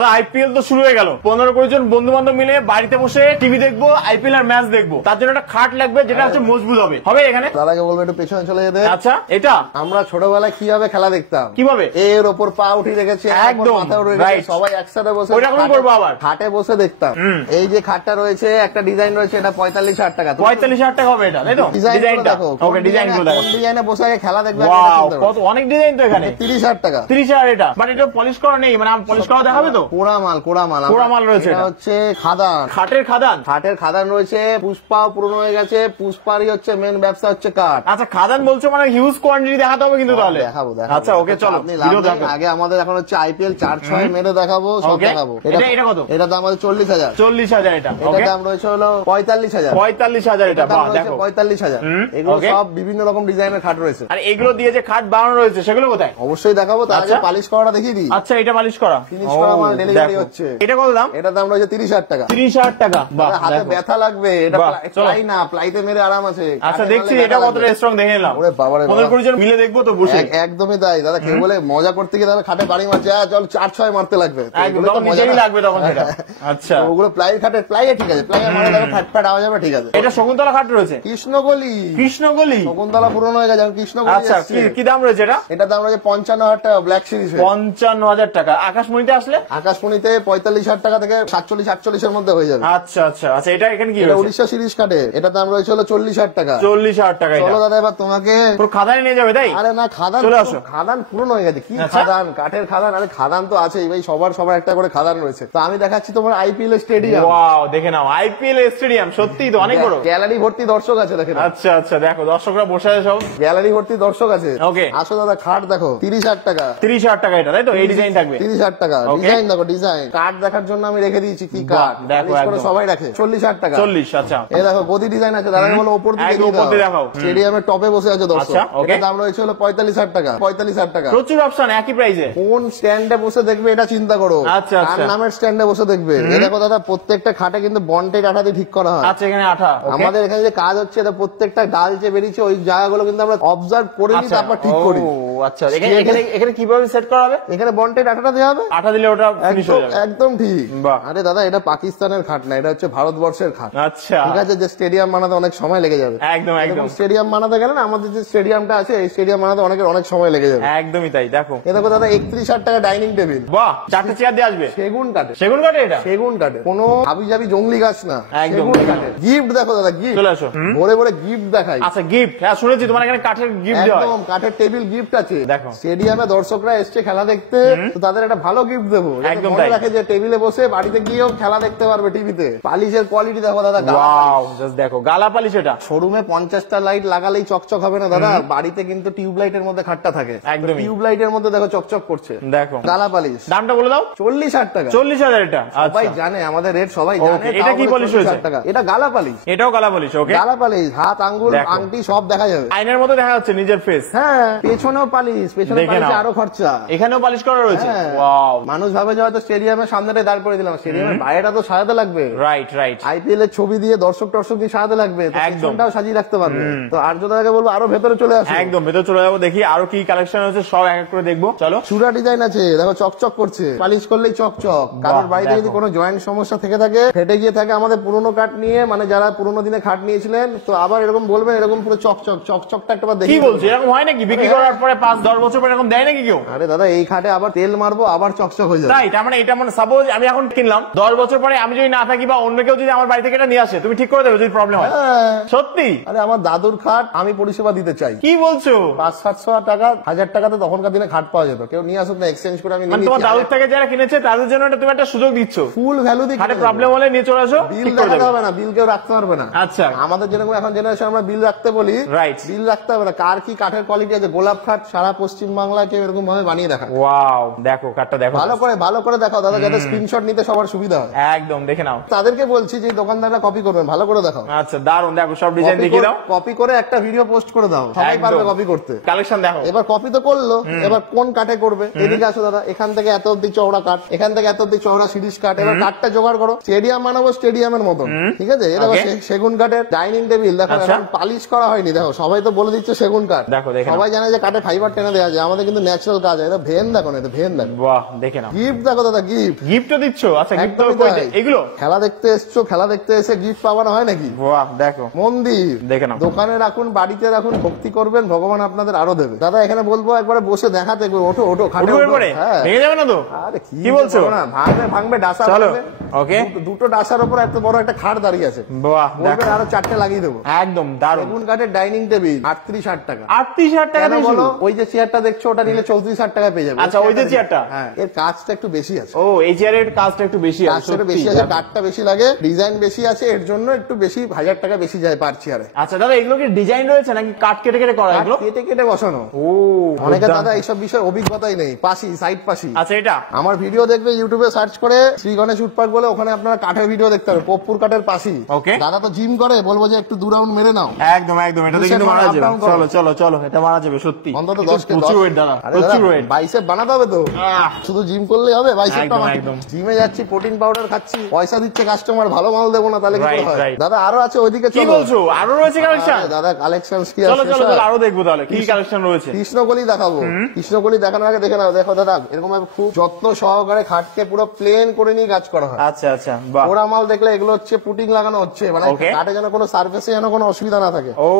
IPL তো শুরু হয়ে গেল। 15-20 জন বন্ধু বান্ধব মিলে বাড়িতে বসে টিভি দেখবো, আইপিএল আর ম্যাচ দেখবো। তার জন্য একটা খাট লাগবে যেটা হচ্ছে মজবুত হবে। হবে এখানে দাদাকে বলবো একটু পেছনে চলে যেতে। আচ্ছা, এটা আমরা ছোটবেলায় কিভাবে খেলা দেখতাম, কিভাবে এর ওপর পা উঠে রেখেছি, একদম সবাই একসাথে বসে ওইটা আমি করবো। আবার খাটে বসে দেখতাম। এই যে খাটটা রয়েছে, একটা ডিজাইন রয়েছে, এটা 45,000 টাকা। 45,000 টাকা হবে এটা, তাই তো? ডিজাইনটা দেখো, ওকে, ডিজাইন গুলো দেখো, কোন ডিজাইনে বসে আগে খেলা দেখবে। কত অনেক ডিজাইন তো এখানে। 30,000 টাকা। 30,000 এটা, বাট এটা পলিশ করা নেই, মানে পলিশ করা দেখাবে তো? পোড়া মাল রয়েছে। এটা হচ্ছে খাদান, খাটের খাদান রয়েছে। পুষ্পাও পুরনো হয়ে গেছে, পুষ্পারই হচ্ছে মেন ব্যবসা হচ্ছে কাঠ। আচ্ছা, খাদান বলছো মানে হিউজ কোয়ান্টিটি দেখাতে হবে কিন্তু তাহলে। দেখাবো। আচ্ছা, ওকে, চলো আগে আমাদের এখন হচ্ছে আইপিএল 4-6 মেরে দেখাবো, সব দেখাবো। এটা কত? এটা দাম আছে 40,000। 40,000 এটা। এটা দাম রয়েছে হলো 45,000। 45,000 এটা। বাহ, দেখো 45,000। এগুলো সব বিভিন্ন রকম ডিজাইনের খাট রয়েছে। আর এগুলো দিয়ে যে খাট বানানো রয়েছে সেগুলো কোথায়? অবশ্যই দেখাবো, তার আগে পালিশ করাটা দেখিয়ে দিই। আচ্ছা, এটা পালিশ করা, ফিনিশ করা মানে ডেলিভারি হচ্ছে। এটা কত দাম? এটা দাম রয়েছে 30,000 টাকা। 30,000 টাকা। বাহ, হাতে ব্যথা লাগবে, এটা প্লাই না, প্লাইতে মেরে আরাম আছে। আচ্ছা, দেখছি এটা কতটা স্ট্রং দেখে নিলাম। ওরে বাবা রে, 15-20 জন মিলে দেখবো তো বসে। একদমই তাই দাদা। কেউ বলে মজা করতে গিয়ে তাহলে খাটে বাড়ি মারছে, চল 4-6 মারতে লাগবে, এগুলো তো মজাই লাগবে তখন সেটা। আচ্ছা, ওগুলো প্লাই খাটে, প্লাইয়ে ঠিক আছে, প্লাইয়ে মারা যাবে, ফ্যাট আওয়াজ হবে, ঠিক আছে। এটা শকুন্তলা খাট রয়েছে। কৃষ্ণগলি শকুন্তলা পুরনো হয়ে গেছে, কৃষ্ণগলি। আচ্ছা, কি দাম রয়েছে এটা? এটা দাম রয়েছে 55,000 টাকা, ব্ল্যাক সিরিজ। 55,000 টাকা। আকাশমণিতে আসলে? আকাশমণিতে 45,000 টাকা থেকে 47-48 এর মধ্যে হয়ে যাবে। আচ্ছা আচ্ছা আচ্ছা, এটা এখানে কি? উড়িষ্যা সিরিজ কাটে, এটা দাম রয়েছে হলো 40,000 টাকা। 40,000 টাকা। চলো দাদা, এবার তোমাকে পুরো খাদানে নিয়ে যাবে, তাই? আরে না, খাদান চলে আসো। খাদান পুরনো হয়ে গেছে। কি খাদান? কাঠের খাদান। আরে খাদান তো আছেই ভাই, সবার একটা করে খাদান রয়েছে। তো আমি দেখাচ্ছি তোমার আইপিএল স্টেডিয়াম। ওয়াও, দেখে নাও আইপিএল স্টেডিয়াম, সত্যিই তো অনেক বড়। গ্যালারি ভর্তি দর্শক আছে, দেখেন। আচ্ছা আচ্ছা, দেখো দর্শকরা বসে আছে সব, গ্যালারি ভর্তি দর্শক আছে। ওকে, আসো দাদা, খাট দেখো 30,000 টাকা। 30,000 টাকা এটা, তাই তো? এই ডিজাইন থাকবে 30,000 টাকা। ডিজাইন দেখো, ডিজাইন। কাঠ দেখার জন্য আমি রেখে দিয়েছি। কি কাঠ দেখো, সবাই রাখে। 40,000 টাকা। 40। আচ্ছা, এই দেখো গদি ডিজাইন আছে। দাদা বলো উপর দিকে দেখাও। স্টেডিয়ামের টপে বসে আছে দর্শক। এটা দাম রয়েছে হলো 45,000 টাকা। 45,000 টাকা। প্রচুর অপশন একই প্রাইসে। কোন স্ট্যান্ডে বসে দেখবে এটা চিন্তা করো। আচ্ছা আচ্ছা, কার নামের স্ট্যান্ডে বসে দেখবে। এই দেখো দাদা, প্রত্যেকটা খাটে কিন্তু বন্টেড আঠা দিয়ে ঠিক করা হয়। আচ্ছা, এখানে আঠা। আমাদের এখানে যে কাজ হচ্ছে, এটা প্রত্যেকটা ডাল যে বেরিয়েছে ওই জায়গাগুলো কিন্তু আমরা অবজার্ভ করে নিই, তারপর ঠিক করি। আচ্ছা, এখানে কিভাবে সেট করা হবে? এখানে বন্টেড আঠাটা দেওয়া হবে। আঠা দিলে ওটা ফিনিশ হয়ে যাবে। একদম ঠিক। আরে দাদা, এটা পাকিস্তানের খাট না, এটা হচ্ছে ভারতবর্ষের খাট। আচ্ছা, ঠিক আছে, যে স্টেডিয়াম বানাতে অনেক সময় লেগে যাবে। একদম একদম। স্টেডিয়াম বানাতে গেলে না, আমাদের যে স্টেডিয়ামটা আছে, এই স্টেডিয়াম বানাতে অনেক সময় লেগে যাবে। একদমই তাই। দেখো, এ দেখো দাদা, 31,000 টাকা ডাইনিং টেবিল। বাহ, 4টে চেয়ার দিয়ে আসবে। সেগুন কাঠে। সেগুন কাঠে এটা? সেগুন কাঠে, কোনো হাবিজাবি জঙ্গলি গাছ না, একদম। গিফট দেখো দাদা, গিফট। চলে আসো, ভরে গিফট দেখাই। আচ্ছা, গিফট। হ্যাঁ, শুনেছি তোমার এখানে কাঠের গিফট দেওয়া হয়। একদম কাঠের টেবিল গিফট আছে। দেখো, স্টেডিয়ামে দর্শকরা এসছে খেলা দেখতে, তো তাদের একটা ভালো গিফট দেবো। একদম মনে রাখে যে টেবিলে বসে বাড়িতে গিয়েও খেলা দেখতে পারবে টিভিতে। পালিশের কোয়ালিটি দেখো দাদা। ওয়াও, জাস্ট দেখো, গালা পালিশ এটা। শোরুমে 50টা লাইট লাগালেই চকচক হবে না দাদা, বাড়িতে কিন্তু টিউব লাইটের মধ্যে খাটটা থাকে। একদম, টিউব লাইটের মধ্যে দেখো চকচক করছে। দেখো, গালা পালিশ। দামটা বলে দাও। 40,000 টাকা। 40,000 এটা? সবাই জানে আমাদের রেট, সবাই জানে। এটা কি পলিশ হয়েছে? এটা গালা পালিশ। এটাও গালা পালিশ। ওকে, গালা পালিশ, হাত আঙ্গুল আংটি সব দেখা যাবে। আয়নার মতো দেখা যাচ্ছে নিজের ফেস। হ্যাঁ, পেছনেও পালিশ, পেছনে পালিশ আরো খরচা। এখানেও পালিশ করা রয়েছে। ওয়াও, মানুষ ভাবে যে হয়তো স্টেডিয়ামের সামনেটাই দাঁড় করে দিলাম, স্টেডিয়ামের বাইরেটা তো সাজাতে লাগবে। Right right. আইপিএল এর ছবি দিয়ে দর্শক দিয়ে সাজাতে লাগবে, একদমটাও সাজিয়ে রাখতে পারবে। তো আর যদি বলবো আরো ভেতরে চলে আসো। একদম ভেতরে চলে যাবো, দেখি আরো কি কালেকশন আছে, সব এক এক করে দেখবো। চলো। চূড়া ডিজাইন আছে, দেখো চকচক করছে, পালিশ করলেই চকচক। কারোর বাড়িতে যদি কোনো জয়েন্ট সমস্যা থেকে থাকে, ফেটে গিয়ে থাকে, আমাদের পুরোনো কাঠ নিয়ে, মানে যারা পুরোনো দিনে খাট নিয়েছিলেন, তো আবার এরকম বলবেন, এরকম পুরো চকচকটা একটা দেখি। কি বলছো, এরকম হয় নাকি? বিক্রি করার পরে 5-10 বছর পরে এরকম দেয় নাকি কেউ? আরে দাদা, এই খাটে আবার তেল মারবো, আবার চকচক হয়ে যাবে। তাই? তার মানে এটা মানে সাপোজ আমি এখন কিনলাম, 10 বছর পরে আমি যদি না থাকি বা অন্য কেউ যদি আমার বাড়ি থেকে এটা নিয়ে আসে, তুমি ঠিক করে দেবে যদি প্রবলেম হয়? সত্যি? আরে আমার দাদুর খাট আমি পরিষেবা দিতে চাই। কি বলছো? 500-700 টাকা, 1000 টাকাতে তখনকার দিনে খাট পাওয়া যেত। কেউ নিয়ে আসুক না, এক্সচেঞ্জ করে আমি নিয়ে। তোমার দাদুর থেকে যারা কিনেছে তাদের জন্য তুমি একটা সুযোগ দিচ্ছ, ফুল ভ্যালু দিয়ে। খাটে প্রবলেম হলে নিয়ে চলে আসো, বিল দেখাতে হবে না, বিল কেউ রাখতে পারবে না। আচ্ছা, আমাদের যেরকম এখন জেনারেশন আমরা বিল রাখতে বলি, রাইট, বিল রাখতে হবে না। কার কি কাঠের কোয়ালিটি আছে, গোলাপ খাট সারা পশ্চিম বাংলায় কেউ এরকম ভাবে বানিয়ে দেখা। ওয়াও, দেখো কাঠটা দেখো, ভালো করে দেখাও দাদা, যাতে স্ক্রিনশট নিতে সবার সুবিধা হয়। একদম দেখে নাও। তাদেরকে বলছি যে দোকানদাররা কপি করবেন, ভালো করে দেখাও। আচ্ছা, দারুন। দেখো সব ডিজাইন দেখিয়ে দাও, কপি করে একটা ভিডিও পোস্ট করে দাও, সবাই পারবে কপি করতে। কালেকশন দেখো। এবার কপি তো করলো, এবার কোন কাঠে করবে? এদিকে আসো দাদা, এখান থেকে এত অব্দি চওড়া কাঠ, এখান থেকে এত অব্দি চওড়া সিরিজ কাঠ। এবার কাঠটা জোগাড় করো, স্টেডিয়াম বানাবো স্টেডিয়ামের মতন, ঠিক আছে? এটা সেগুন কাঠের ডাইনিং টেবিল। দেখো এখন পালিশ করা হয়নি, দেখো সবাই তো বলে দিচ্ছে সেগুন কাঠ। সবাই জানে যে কাঠে ফাইবার টেনে দেওয়া যায়, আমাদের কিন্তু ন্যাচারাল কাজ। এটা ভেন দেখো না, এটা ভেন দেখো। বাহ, দেখে নাও। গিফট দেখো দাদা, গিফট। গিফটও দিচ্ছ? আচ্ছা, গিফট একদমই তাই। এগুলো খেলা দেখতে এসছো, খেলা দেখতে এসে গিফট পাওয়ানো হয় নাকি? বাহ, দেখো মন্দির দেখে নাও। দোকানে রাখুন, বাড়িতে রাখুন, ভক্তি করবেন, ভগবান আপনাদের আরো দেবে। দাদা এখানে বলবো একবারে বসে দেখাতে, ওঠো ওঠো খাটে উঠবে ওঠো। পরে হ্যাঁ, ভেঙে যাবে না তো? আরে কি বলছো? না, ভাঙবে ভাঙবে, ডাসা চলো। ভাঙবে। ওকে, দুটো ডাসার উপর এত বড় একটা খাট দাঁড়িয়ে আছে। বাহ, দেখো বলবেন আরো 4টে লাগিয়ে দেবো। একদম দারুণ। সেগুন কাঠের ডাইনিং টেবিল 38,000 টাকা। 38,000 টাকা কেন দিয়ে বলো? শুরু? ওই যে চেয়ারটা দেখছো ওটা নিলে 34,000 টাকা পেয়ে যাবে। আচ্ছা, ওই যে চেয়ারটা? হ্যাঁ, এর কাজটা একটু বেশি আছে। ও, এই চেয়ারের কাজটা একটু বেশি আছে। কাজটা সত্যি, বেশি আছে, দেখো। কাঠটা বেশি লাগে, ডিজাইন বেশি আছে, এর জন্য একটু বেশি 1,000 টাকা বেশি যায় পার চেয়ারে। আচ্ছা দাদা, এগুলো কি ডিজাইন রয়েছে নাকি কাট কেটে কেটে করা এগুলো? কেটে কেটে বসানো। ও, অনেকে দুর্দান্ত। দাদা এইসব বিষয়ে অভিজ্ঞতাই নেই। পাশি, সাইড পাশি। আচ্ছা, এটা আমার ভিডিও দেখবে ইউটিউবে সার্চ করে শ্রী গণেশ উটপাক বলে, ওখানে আপনারা কাঠের ভিডিও দেখতে হবে, কপ্পুর কাঠের পাশি। ওকে। দাদা তো জিম করে, বলবো যে একটু 2 রাউন্ড মেরে নাও। একদম একদম, এটাতে বুঝছেন, কিন্তু মারা up যাবে। down করো। চলো চলো চলো, এটা মারা যাবে সত্যি। অন্তত কিন্তু 10 কে প্রচুর 10 ওয়েট দাদা, আরে প্রচুর দাদা, ওয়েট। বাইসেপ বানাতে হবে তো, শুধু জিম করলেই হবে? বাইসেপটা একদম, বানাতে একদম। জিমে যাচ্ছি, প্রোটিন পাউডার খাচ্ছি, পয়সা দিচ্ছে কাস্টমার, ভালো মাল দেবো না তাহলে কি করে Right, হয়? right. দাদা আরো আছে, ওইদিকে কি চলো। বলছো? আরো রয়েছে কালেকশন? আরে দাদা কালেকশন কি চলো আছে? চলো চলো, আরো দেখবো তাহলে কি কালেকশন রয়েছে। কৃষ্ণকলি দেখাবো। কৃষ্ণকলি দেখানোর আগে দেখে নাও, দেখো দাদা এরকম ভাবে খুব যত্ন সহকারে খাটকে পুরো প্লেন করে নিয়ে কাজ করা হয়। আচ্ছা আচ্ছা, বাহ। ওরা মাল দেখলে এগুলো হচ্ছে পুটিং লাগানো হচ্ছে, মানে Okay. কাঠে যেন কোনো সার্ফেসে যেন কোনো অসুবিধা না থাকে। ও,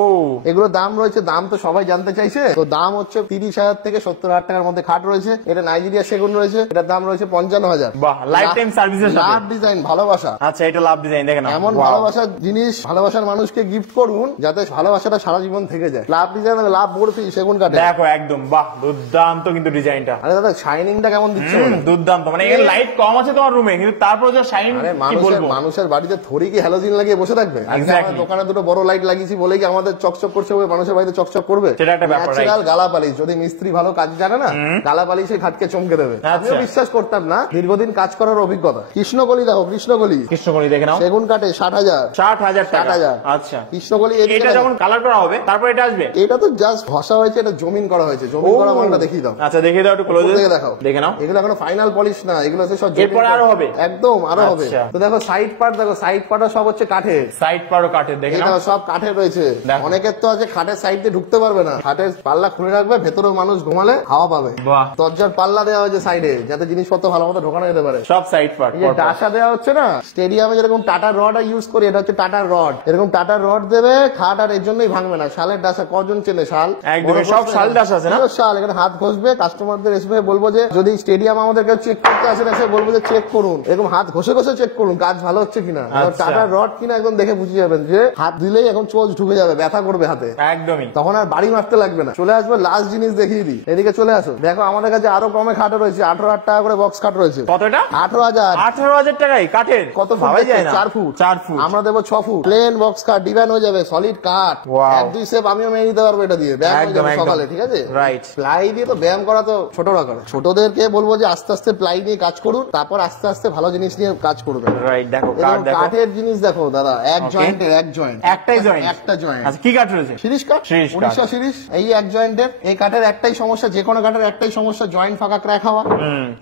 এগুলো দাম রয়েছে, দাম তো সবাই জানতে চাইছে, তো দাম হচ্ছে 30,000 থেকে 70,000 টাকার মধ্যে খাট রয়েছে। এটা নাইজেরিয়া সেগুন রয়েছে, এটার দাম রয়েছে 55,000। বাহ, লাইফ টাইম সার্ভিসের সাথে। লাভ ডিজাইন, ভালোবাসা। আচ্ছা, এটা লাভ ডিজাইন, দেখেন এমন ভালোবাসার জিনিস, ভালোবাসার মানুষকে গিফট করুন যাতে ভালোবাসাটা সারা জীবন থেকে যায়। লাভ ডিজাইন, লাভ বরফি সেগুন কাঠে। দেখো একদম, বাহ, দুর্দান্ত কিন্তু ডিজাইনটা। আরে দাদা শাইনিংটা কেমন দিচ্ছে বলো? দুর্দান্ত, মানে এখানে লাইট কম আছে তোমার রুমে, কিন্তু তারপর যে শাইন, আরে কি বলবো। মানুষের বাড়িতে থরি কি হ্যালোজিন লাগিয়ে বসে থাকবে? আজকে Exactly. আমরা দোকানে দুটো বড় লাইট লাগিয়েছি বলে কি আমাদের চকচক করছে বলে মানুষের বাড়িতে চকচক করবে? সেটা একটা ব্যাপার, ন্যাচারাল গালা পালিশ, যদি মিস্ত্রি ভালো কাজ জানে না, গালা পালিশ সেই খাটকে চমকে দেবে। আচ্ছা। আমিও বিশ্বাস করতাম না, দীর্ঘদিন কাজ করার অভিজ্ঞতা। কৃষ্ণকলি দেখো, কৃষ্ণকলি কৃষ্ণকলি দেখে নাও, সেগুন কাঠে 60,000। 60,000 টাকা। 60,000। আচ্ছা, কৃষ্ণকলি এটা যখন কালার করা হবে তারপর এটা আসবে। এটা তো জাস্ট ঘষা হয়েছে, এটা জমিন করা হয়েছে, জমিন করা মালটা দেখিয়ে দাও। আচ্ছা, দেখিয়ে দাও একটু ক্লোজে, দেখে দেখাও, দেখে নাও। এগুলো এখনো ফাইনাল পলিশ না, এগুলো হচ্ছে সব এরপরে আরো হবে? একদম আরো হবে। আচ্ছা। তো দেখো সাইড পার্ট, দেখো সাইড পার্টটা সব হচ্ছে কাঠের। সাইড পারো কাঠের, দেখে নাও। এটা সব কাঠের রয়েছে। দেখো। অনেকের তো আছে খাটের সাইড দিয়ে ঢুকতে পারবে না, খাটের পাল্লা খুলে রাখবে, ভেতরেও মানুষ ঘুমালে হাওয়া পাবে। বাহ, দরজার পাল্লা দেওয়া হয়েছে সাইডে, যাতে জিনিসপত্র ভালো মতো ঢোকানো যেতে পারে। সব সাইড পার্ট। এই যে ডাসা দেওয়া হচ্ছে না, স্টেডিয়ামে যেরকম টাটার রড ইউজ করি, এটা হচ্ছে টাটার রড। এরকম টাটার রড দেবে, খাট আর এর জন্যই ভাঙবে না। শালের ডাসা কজন চেনে? শাল একদম, বড় সব প্রশ্ন। শাল ডাসা আছে না? পুরো শাল, এখানে হাত ঘষবে, কাস্টমারদের এসে বলবো যে যদি স্টেডিয়াম আমাদেরকে চেক করতে আসেন, এসে বলবো যে চেক করুন, এরকম হাত ঘষে ঘষে চেক করুন কাজ ভালো হচ্ছে কিনা। আচ্ছা। টাটার রড কিনা একদম দেখে বুঝে যাবেন যে হাত দিলেই এখন চোজ ঢুকে যাবে, ব্যথা করবে হাতে, একদমই। তখন আর বাড়ি মারতে লাগবে না। চলে আসবে, লাস্ট জিনিস দেখিয়ে দিই, এদিকে চলে আসো। দেখো আমাদের কাছে আরো কমে খাট রয়েছে, 18,000 টাকা করে বক্স খাট রয়েছে। কতটা? 18,000। 18,000 টাকায় কাঠের? কত ফুট? ভাবাই যায় না। 4 ফুট। 4 ফুট। আমরা দেবো 6 ফুট। প্লেন বক্স কাঠ, ডিজাইন হয়ে যাবে, সলিড কাঠ। Wow. 1-2 স্টেপ আমিও মেনে নিতে পারবো এটা দিয়ে, ব্যায়াম হয়ে একদম, যাবে একদম। সকালে, ঠিক আছে? Right. প্লাই দিয়ে তো ব্যায়াম করা তো ছোটরা করে। ছোটদেরকে বলবো যে আস্তে আস্তে প্লাই নিয়ে কাজ করুন, তারপর আস্তে আস্তে ভালো জিনিস নিয়ে কাজ করবেন। রাইট, দেখো কাঠ, এরকম দেখো কাঠের জিনিস দেখো দাদা, এক Okay. জয়েন্টের, এক জয়েন্ট, একটাই জয়েন্ট? একটা জয়েন্ট। আচ্ছা, কি কাঠ রয়েছে? সিরিজ কাঠ, সিরিজ কাঠ। 1900 সিরিজ। এই এক জয়েন্টের, এই কাঠের একটাই সমস্যা, যে কোনো কাঠের একটাই সমস্যা, জয়েন্ট ফাঁকা ক্র্যাক হওয়া।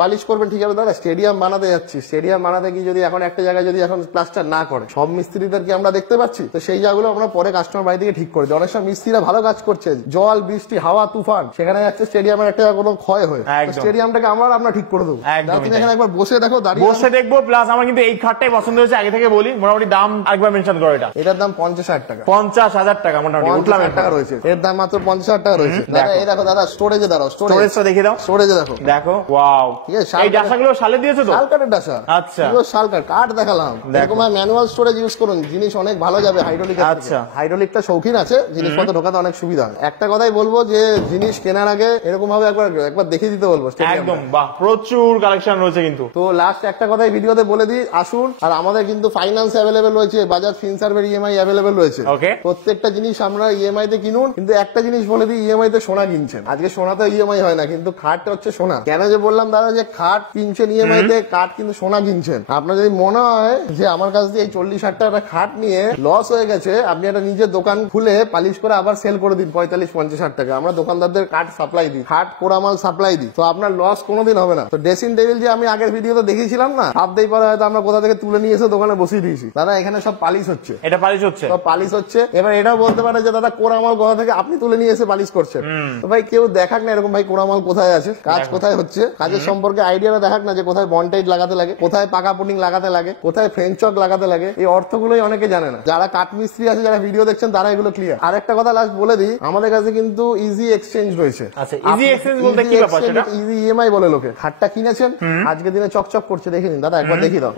পালিশ করবেন ঠিক আছে দাদা। স্টেডিয়াম বানাতে যাচ্ছি, স্টেডিয়াম বানাতে গিয়ে যদি এখন একটা জায়গায় যদি এখন প্লাস্টার না করে, সব মিস্ত্রিদেরকে আমরা দেখতে পাচ্ছি, তো সেই জায়গাগুলো আমরা পরে কাস্টমার বাড়ি থেকে ঠিক করে দিই। অনেক সময় মিস্ত্রিরা ভালো কাজ করছে, জল বৃষ্টি হাওয়া তুফান, সেখানে যাচ্ছে স্টেডিয়ামের একটা কোনো ক্ষয় হয়ে, একদম। স্টেডিয়ামটাকে আমরা ঠিক করে দেবো। একদমই দাদা, তুমি তাই। এখানে একবার বসে দেখো, দাঁড়িয়ে বসে দেখবো, প্লাস আমার কিন্তু এই খাটটাই পছন্দ হয়েছে, আগে থেকে বলি। মোটামুটি দাম একবার মেনশন করো। এটা এটার দাম 50,000 টাকা। 50,000 টাকা মোটামুটি উঠলাম। 50,000 টাকা রয়েছে, এর দাম মাত্র 50,000 টাকা রয়েছে। দাদা এই দেখো দাদা, স্টোরেজে দাঁড়াও, স্টোরেজটা দেখিয়ে দাও। স্টোরেজে দেখো, দেখো, ওয়াও, ঠিক আছে, শাল এই কাঠের- ডাসাগুলো শালে দিয়েছো তো? শাল কাঠের ডাসা। আচ্ছা। পুরো শাল কাঠ, কাঠ দেখালাম। দেখো। এরকম ম্যানুয়াল স্টোরেজ ইউজ করুন, জিনিস অনেক ভালো যাবে হাইড্রোলিক। আচ্ছা। হাইড্রোলিকটা শৌখিন আছে, জিনিসপত্র ঢোকাতে অনেক সুবিধা হয়। একটা কথাই বলবো যে জিনিস কেনার আগে এরকম ভাবে একবার দেখে দিতে বলবো স্টেডিয়ামটা। একদম, বাহ, প্রচুর কালেকশন রয়েছে কিন্তু। তো লাস্ট একটা কথাই ভিডিওতে বলে দিই, আসুন। আর আমাদের কিন্তু ফাইন্যান্স অ্যাভেলেবেল রয়েছে, বাজাজ ফিনসার্ভের ইএমআই অ্যাভেলেবেল রয়েছে। ওকে। প্রত্যেকটা জিনিস আমরা ইএমআই তে কিনুন, কিন্তু একটা জিনিস বলে দিই, ইএমআই তে সোনা কিনছেন। আজকে সোনাতে ইএমআই হয় না, কিন্তু খাটটা হচ্ছে সোনা। কেন যে বললাম দাদা যে খাট কিনছেন ইএমআই তে, কাঠ কিন্তু সোনা কিনছেন। আপনার যদি মনে হয় যে আমার কাছ দিয়ে এই 40,000 টাকা খাট নিয়ে লস হয়ে গেছে, আপনি একটা নিজের দোকান খুলে পালিশ করে আবার সেল করে দিন 45-50,000 টাকা। আমরা দোকানদারদের কাঠ সাপ্লাই দিই, খাট পোড়ামাল সাপ্লাই দিই, তো আপনার লস কোনোদিন হবে না। তো ড্রেসিং টেবিল যে আমি আগের ভিডিওতে দেখিয়েছিলাম না, ভাবতেই পারে হয়তো আমরা কোথা থেকে তুলে নিয়ে এসে দোকানে বসিয়ে দিয়েছি। দাদা এখানে সব পালিশ হচ্ছে, এটা পালিশ হচ্ছে? সব পালিশ হচ্ছে। এবার এটাও বলতে পারে যে দাদা কোড়ামাল কোথা থেকে আপনি তুলে নিয়ে এসে পালিশ করছেন। তো ভাই কেউ দেখাক না এরকম, ভাই কোড়ামাল কোথায় আছে, কাজ কোথায় হচ্ছে, কাজের সম্পর্কে আইডিয়াটা দেখাক না যে কোথায় বন্ডাইট লাগাতে লাগে, কোথায় পাকা পুটিং লাগাতে লাগে, কোথায় ফ্রেঞ্চ চক লাগাতে লাগে। এই অর্থগুলোই অনেকে জানে না। যারা কাঠমিস্ত্রি আছে, যারা ভিডিও দেখছেন, তারা এগুলো ক্লিয়ার। আর একটা কথা লাস্ট বলে দিই, আমাদের কাছে কিন্তু ইজি এক্সচেঞ্জ রয়েছে। আচ্ছা, ইজি এক্সচেঞ্জ বলতে কি ব্যাপার সেটা? ইজি ইএমআই বলে লোকে। খাটটা কিনেছেন, আজকে দিনে চকচক করছে, দেখে নিন দাদা, একবার দেখি দাও,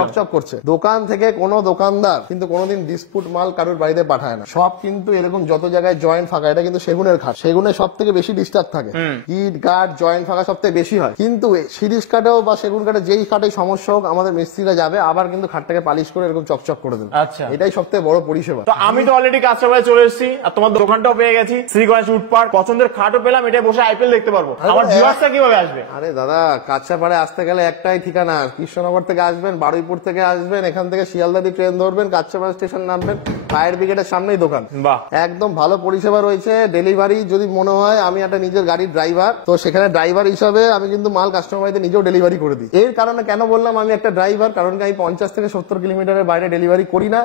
চকচক করছে। দোকান থেকে কোনো দোকানদার কিন্তু কোনোদিন ডিসপুট মাল কারোর বাড়িতে পাঠায় না। সব কিন্তু এরকম যত জায়গায় জয়েন্ট ফাঁকা, এটা কিন্তু সেগুনের খাট, সেগুনে সব থেকে বেশি ডিস্টার্ব থাকে, ইট গার্ড জয়েন্ট ফাঁকা সব থেকে বেশি হয়। কিন্তু সিরিজ কাটেও বা সেগুন কাটে যেই কাটে সমস্যা হোক, আমাদের মিস্ত্রিরা যাবে আবার কিন্তু খাটটাকে পালিশ করে এরকম চকচক করে দেবে। আচ্ছা, এটাই সব থেকে বড় পরিষেবা। তো আমি তো অলরেডি কাস্টমারে চলে এসেছি, আর তোমার দোকানটাও পেয়ে গেছি, শ্রীগণেশ উটপাড়। পছন্দের খাটও পেলাম, এটা বসে আইপিএল দেখতে পারবো। আমার ভিউয়ার্সটা কিভাবে আসবে? আরে দাদা, কাঁচাপাড়ে আসতে গেলে একটাই ঠিকানা, কৃষ্ণনগর থেকে আসবেন, বারুইপুর থেকে আসবেন, এখান থেকে শিয়ালদাদি ট্রেন ধরবেন, কাঁচাপাড়া স্টেশন নামবেন, ফায়ার ব্রিগেডের সামনেই দোকান। বাহ, একদম ভালো পরিষেবা রয়েছে। ডেলিভারি যদি মনে হয়, আমি একটা নিজের গাড়ির ড্রাইভার, তো সেখানে ড্রাইভার হিসাবে আমি কিন্তু মাল কাস্টমার বাড়িতে নিজেও ডেলিভারি করে দিই। এর কারণে কেন বললাম আমি একটা ড্রাইভার, কারণ আমি 50 থেকে 70 কিলোমিটারের বাইরে ডেলিভারি করি না।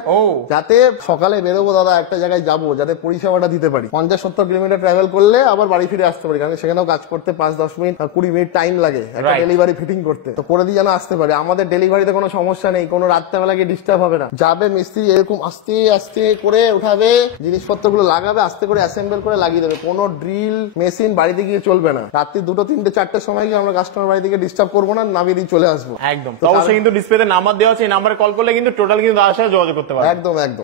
যাতে সকালে বেরোবো দাদা, একটা জায়গায় যাবো, যাতে পরিষেবাটা দিতে পারি। 50-70 কিলোমিটার ট্রাভেল করলে আবার বাড়ি ফিরে আসতে পারি, কারণ সেখানেও কাজ করতে 5-10 মিনিট 20 মিনিট টাইম লাগে একটা ডেলিভারি ফিটিং করতে। তো করে দিয়ে যেন আসতে পারে। আমাদের ডেলিভারিতে কোনো সমস্যা নেই, কোনো রাত্রেবেলা গিয়ে ডিস্টার্ব হবে না। যাবে মিস্ত্রি, এরকম আস্তে আস্তে করে উঠাবে, জিনিসপত্রগুলো লাগাবে, আস্তে করে অ্যাসেম্বল করে লাগিয়ে দেবে। কোনো ড্রিল মেশিন বাড়িতে গিয়ে চলবে না। রাত্রি 2, 3, 4টের সময় গিয়ে আমরা কাস্টমার বাড়ি থেকে ডিস্টার্ব করবো না, নামিয়ে দিয়ে চলে আসবো। একদম। তো অবশ্যই কিন্তু ডিসপ্লেতে নাম্বার দেওয়া আছে, এই নাম্বারে কল করলে কিন্তু টোটাল কিন্তু তার সাথে যোগাযোগ করতে পারবে। একদম একদম।